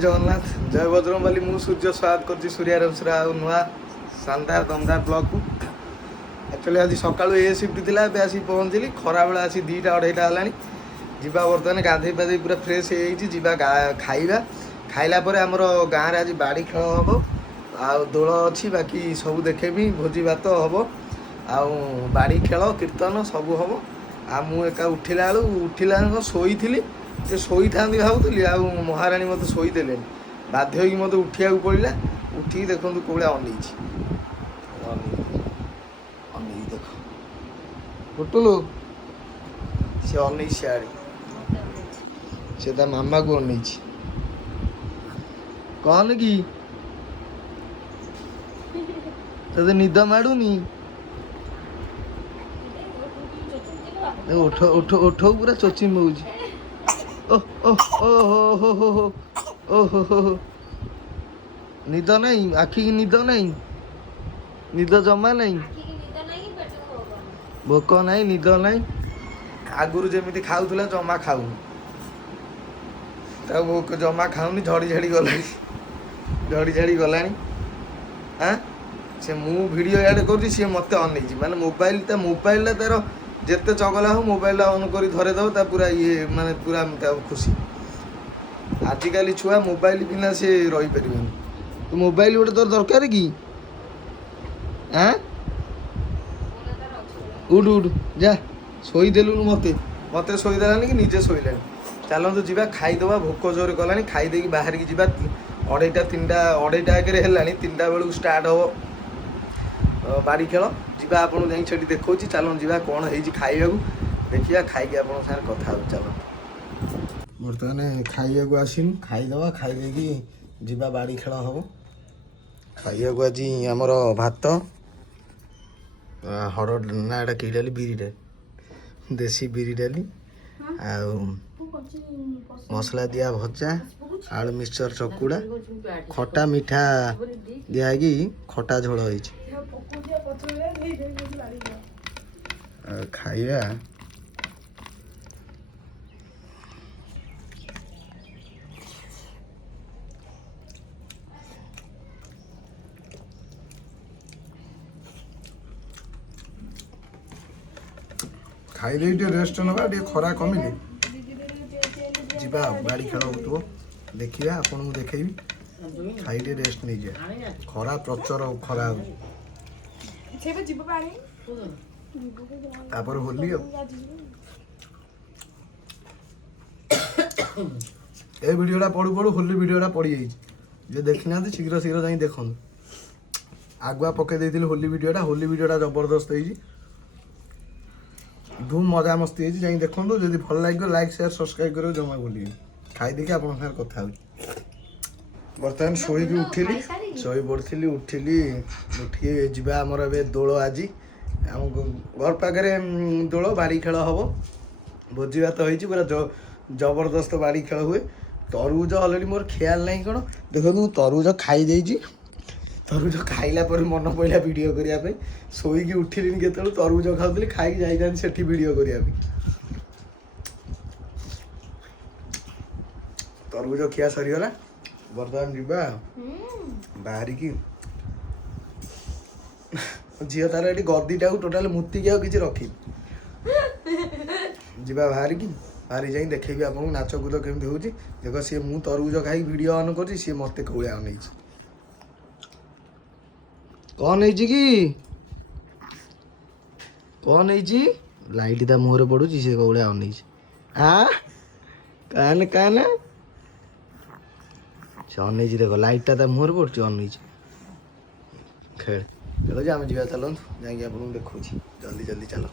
जगन्नाथ जय बजरंगबली मु सूर्य स्वागत कर सूर्या रंसरा नुआ शानदार दमदार ब्लॉक को एक्चुअली आज सका ए सिफ्ट थी आसी पहुँचली खरा बेला आसी 2टा 2:30 है जीवा बर्तमान गाधे पाधे पूरा फ्रेश हो खाइबा खाइला पर आमर गाँव आज बाड़ी खेल हम आोल अच्छी बाकी सब देखेबी भोजी भात हम आड़ी खेल कीर्तन सब हम आ मु एका उठिला उठिला शोई शोई था भावुली आ महाराणी मत शोदेले बाध्य हो मत उठा पड़ा उठिक देखो कौड़ा अन देख टुटुलु सी अन सियाड़े से ता मामा को अन कौन कि ते निद माड़ूनी उठ उठ उठ पूरा चोचिम बोझ निद नहीं आखि की निद नहीं निद जमा नहीं भोक नहीं निद नहीं आगुरी जमी खाऊला जमा खाऊ भोक जमा खाऊनी झड़ी झड़ी गला हाँ से मु वीडियो एड कर सी मत अन माने मोबाइल तार जिते चगला हो मोबाइल ऑन कर धरेदेव पूरा ये माने पूरा खुशी आजिकल छुआ मोबाइल बिना से रही पार तो मोबाइल गोटे तोर दरकार कि हाँ उठ उठ जा शोदेलु मत मत शोदेलानी कि निजे शोला चलतु जी खाईदे भोक जोर कला खाईदे बाहर की जा 2:30 3टा 2:30 आगे है 3टा बेलू स्टार्ट हम बाड़ी खेल जी आपको जाइए देखा चलो जी कौन है खाइबा देखिए खाई आप कथा चल बर्तमान खाइबा आसनी खाईदे खाईदे जीवा बाड़ी खेल हम खाइबा आज आमर भात हरड़ ना एटा कि डाली बिरी डाली देसी बिरी डाली आ मसला दिया भजा आलू मिक्सचर चकुड़ा खटा मीठा दियागी खटा झोल हो खाइबा खाई रेस्ट नवा खरा कमिले जीवा गाड़ी खेल हो देखिए आपन देखेबी खाई रेस्ट नहीं जाए खरा प्रचर खरा तापर होली ए वीडियोटा पड़ू पड़ू होली वीडियोटा पड़ी जे देखी ना शीघ्र शीघ्र जाई देखो आगुआ पके देती होली वीडियोटा जबरदस्त हो धूम मजा मस्ती है जाई देखो जब भल लगे लाइक शेयर सब्सक्राइब करो जमा बोलिए खाई देखिए आप कथा बर्तमान शोक उठिली शोई पड़ी उठिली उठी जा आमर ए दोल आज आम घर पाखे दोल बाड़ी खेल हम भोजी भात हो पूरा जबरदस्त बाड़ी खेल हुए तरबुज अलरेडी मोर ख्याल ना कौन देखो तरबुज खाई तरबुज खाइला पर मन पड़ा वीडियो करने शोक उठिली के तरबुज खाऊली खाई जाइए से वीडियो करने तरबुज खिया सरीगला बर्तमान जीवा बाहर की झील तार ये गदीटा को टोटाल मुतिक किसी रखी जीवा बाहर की बाहर जाई देखेबी आपको नाच कूद केमती हो देख सी मु तरबुज खाई वीडियो ऑन कर सी मत कौड़ा अन कौन है कि कौन है लाइट ता मुहर पड़ू सी कौड़ा अन कान कान से अन देख लाइटा ता मुहर पड़े अन खेल चलो जी आम जा चलते जाकि आपको देखा जल्दी जल्दी चलो